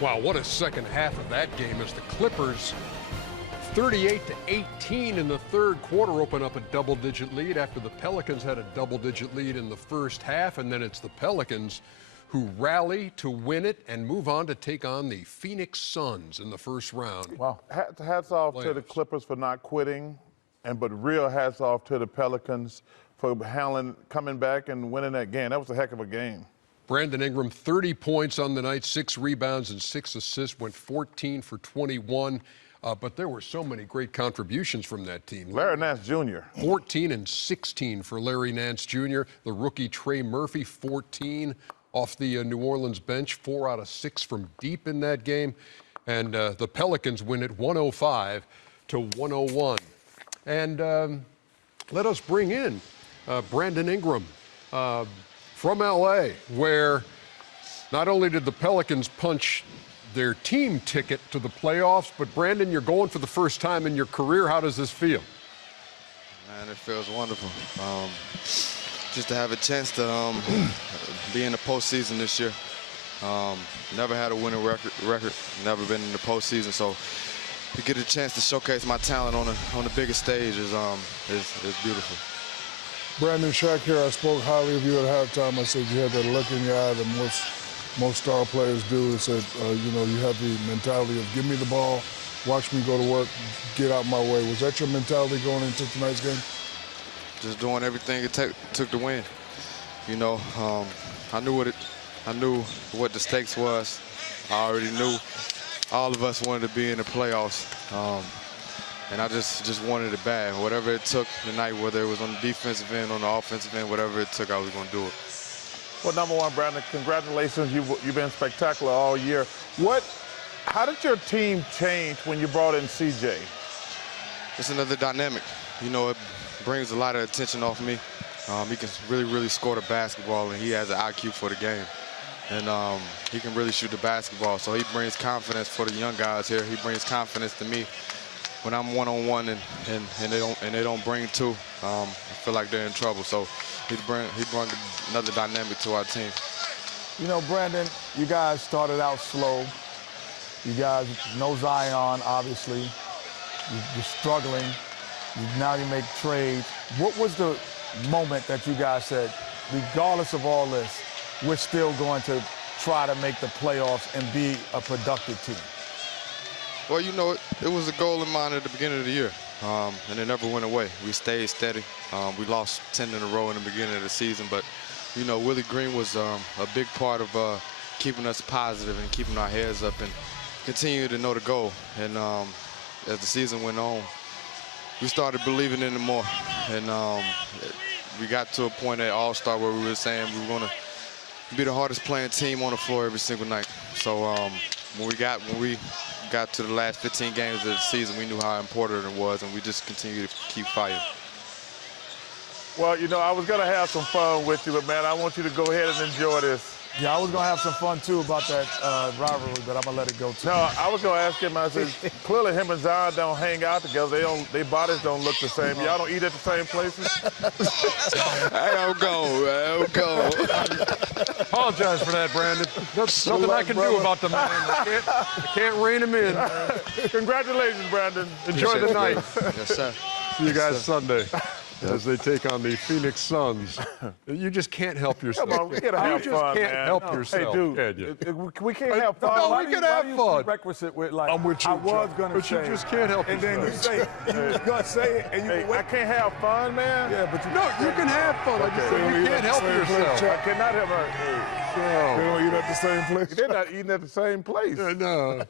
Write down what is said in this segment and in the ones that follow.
Wow, what a second half of that game as the Clippers 38-18 in the third quarter open up a double-digit lead after the Pelicans had a double-digit lead in the first half, and then it's the Pelicans who rally to win it and move on to take on the Phoenix Suns in the first round. Well, hats off to the Clippers for not quitting, but real hats off to the Pelicans for coming back and winning that game. That was a heck of a game. Brandon Ingram, 30 points on the night, 6 rebounds and 6 assists, went 14 for 21. But there were so many great contributions from that team. Larry Nance Jr. 14 and 16 for Larry Nance Jr. The rookie Trey Murphy, 14 off the New Orleans bench, 4 out of 6 from deep in that game. And the Pelicans win it 105-101. And let us bring in Brandon Ingram from L.A., where not only did the Pelicans punch their team ticket to the playoffs, but Brandon, you're going for the first time in your career. How does this feel? Man, it feels wonderful. Just to have a chance to be in the postseason this year. Never had a winning record. Never been in the postseason, so to get a chance to showcase my talent on the biggest stage is beautiful. Brandon, Shaq here. I spoke highly of you at halftime. I said you had that look in your eye that most star players do. I said, you know, you have the mentality of give me the ball, watch me go to work, get out my way. Was that your mentality going into tonight's game? Just doing everything it took to win. You know, I knew what the stakes was. I already knew all of us wanted to be in the playoffs. And I just wanted it bad. Whatever it took tonight, whether it was on the defensive end, on the offensive end, whatever it took, I was going to do it. Well, number one, Brandon, congratulations. You've been spectacular all year. How did your team change when you brought in CJ? It's another dynamic. You know, it brings a lot of attention off me. He can really score the basketball, and he has an IQ for the game. And he can really shoot the basketball. So he brings confidence for the young guys here. He brings confidence to me. When I'm one-on-one and they don't bring two, I feel like they're in trouble. So he bring another dynamic to our team. You know, Brandon, you guys started out slow. You guys know Zion, obviously. You're struggling. Now you make trades. What was the moment that you guys said, regardless of all this, we're still going to try to make the playoffs and be a productive team? Well, you know, it was a goal in mind at the beginning of the year, and it never went away. We stayed steady. We lost 10 in a row in the beginning of the season, but, you know, Willie Green was a big part of keeping us positive and keeping our heads up and continue to know the goal. And as the season went on, we started believing in it more. And we got to a point at All-Star where we were saying we were going to be the hardest playing team on the floor every single night. So when we got to the last 15 games of the season, we knew how important it was, and we just continued to keep fighting. Well, you know, I was going to have some fun with you, but, man, I want you to go ahead and enjoy this. Yeah, I was going to have some fun, too, about that rivalry, but I'm going to let it go, too. No, I was going to ask him, I said, clearly him and Zion don't hang out together. Their bodies don't look the same. Y'all don't eat at the same places? Hey, I'm gone, man. I'm gone. Apologize for that, Brandon. Nothing I can do about the man. I can't rein him in. Congratulations, Brandon. Enjoy the night. Yes, sir. See you guys Sunday as they take on the Phoenix Suns. You just can't help yourself. Come on, we gotta have fun, can't man. help yourself, Hey, can you? dude, we can't have fun. No, we can have fun. Prerequisite with, like, I'm with you, I was going to but say. you just can't help and yourself. then you say, you was going to say it, and you Hey, I can't have fun, man. Yeah, but you can have fun. Like you said, you can't help yourself. I cannot have fun. They don't eat at the same place. They're not eating at the same place. No.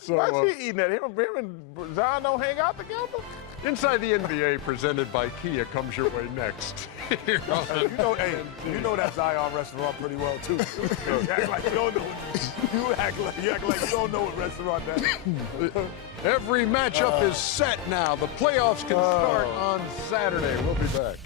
So, Why is he eating at him? Him and Zion don't hang out together? Inside the NBA, presented by Kia, comes your way next. you know that Zion restaurant pretty well, too. You act like you don't know. You act like you don't know what restaurant that is. Every matchup is set now. The playoffs can start on Saturday. We'll be back.